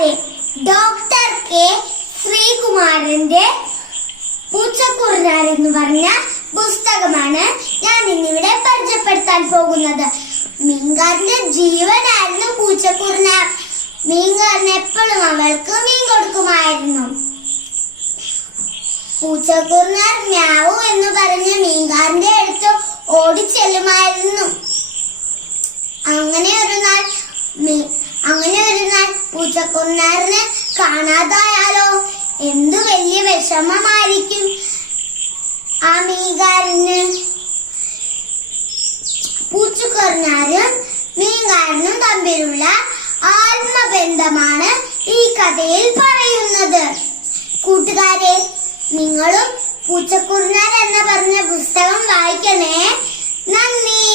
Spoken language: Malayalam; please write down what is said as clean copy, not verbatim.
കൂട്ടുകാരെ, ഡോക്ടർ കെ ശ്രീകുമാരന്റെ പൂച്ചക്കുറുനാർ എന്ന് പറഞ്ഞ പുസ്തകമാണ് ഞാൻ ഇന്നിവിടെ പരിചയപ്പെടുത്താൻ പോകുന്നത്. മീൻകാരന്റെ ജീവനായിരുന്നു പൂച്ചക്കുറുനാർ. മീൻകാരൻ എപ്പോഴും അവൾക്ക് മീൻ കൊടുക്കുമായിരുന്നു. പൂച്ചക്കുറുനാർ മ്യാവു എന്ന് പറഞ്ഞ് മീൻകാരന്റെ അടുത്ത് ഓടിച്ചെല്ലുമായിരുന്നു. അങ്ങനെ ഒരു നാൾ പൂച്ചക്കുറുനാറിനെ കാണാതായാലോ? എന്തു വലിയ വിഷമമായിരിക്കും ആ മീൻകാരന്. പൂച്ചക്കുറുനാരും മീൻകാരനും തമ്മിലുള്ള ആത്മബന്ധമാണ് ഈ കഥയിൽ പറയുന്നത്. കൂട്ടുകാരെ, നിങ്ങളും പൂച്ചക്കുറുനാർ എന്ന് പറഞ്ഞ പുസ്തകം വായിക്കണേ. നന്ദി.